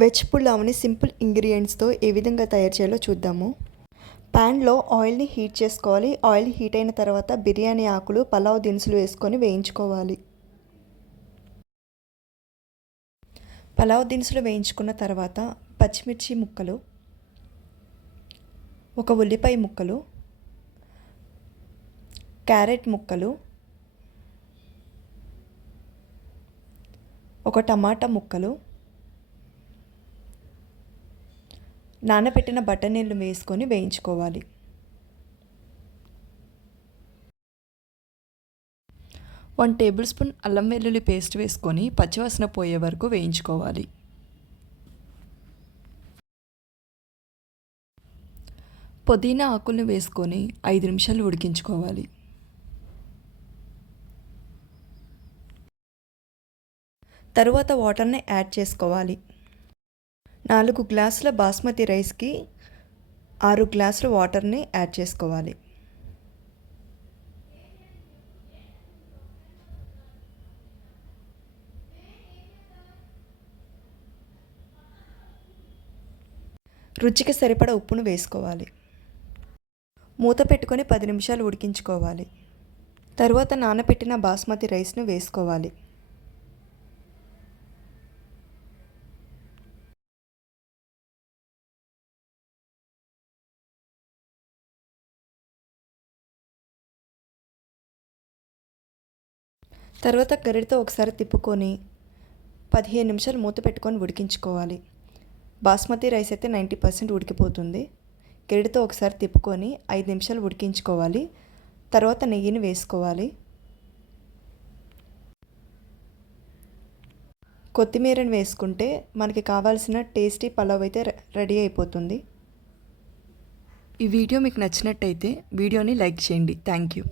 Veg పులావ్ని simple ఇంగ్రీడియంట్స్తో ఏ విధంగా తయారు చేయాలో చూద్దాము. ప్యాన్లో ఆయిల్ని హీట్ చేసుకోవాలి. ఆయిల్ హీట్ అయిన తర్వాత బిర్యానీ ఆకులు, పలావ్ దినుసులు వేసుకొని వేయించుకోవాలి. పలావ్ దినుసులు వేయించుకున్న తర్వాత పచ్చిమిర్చి ముక్కలు, ఒక ఉల్లిపాయ ముక్కలు, క్యారెట్ ముక్కలు, ఒక టమాటా ముక్కలు, నానబెట్టిన బఠానీలు వేసుకొని వేయించుకోవాలి. 1 టేబుల్ స్పూన్ అల్లం వెల్లుల్లి పేస్ట్ వేసుకొని పచ్చివాసన పోయే వరకు వేయించుకోవాలి. పుదీనా ఆకులను వేసుకొని 5 నిమిషాలు ఉడికించుకోవాలి. తరువాత వాటర్ని యాడ్ చేసుకోవాలి. 4 గ్లాసుల బాస్మతి రైస్కి 6 గ్లాసుల వాటర్ని యాడ్ చేసుకోవాలి. రుచికి సరిపడా ఉప్పును వేసుకోవాలి. మూత పెట్టుకొని 10 నిమిషాలు ఉడికించుకోవాలి. తరువాత నానబెట్టిన బాస్మతి రైస్ను వేసుకోవాలి. తర్వాత గరిటతో ఒకసారి తిప్పుకొని 15 నిమిషాలు మూత పెట్టుకొని ఉడికించుకోవాలి. బాస్మతి రైస్ అయితే 90% ఉడికిపోతుంది. గరిటతో ఒకసారి తిప్పుకొని 5 నిమిషాలు ఉడికించుకోవాలి. తర్వాత నెయ్యిని వేసుకోవాలి. కొత్తిమీరని వేసుకుంటే మనకి కావాల్సిన టేస్టీ పలావ్ అయితే రెడీ అయిపోతుంది. ఈ వీడియో మీకు నచ్చినట్టయితే వీడియోని లైక్ చేయండి. Thank you.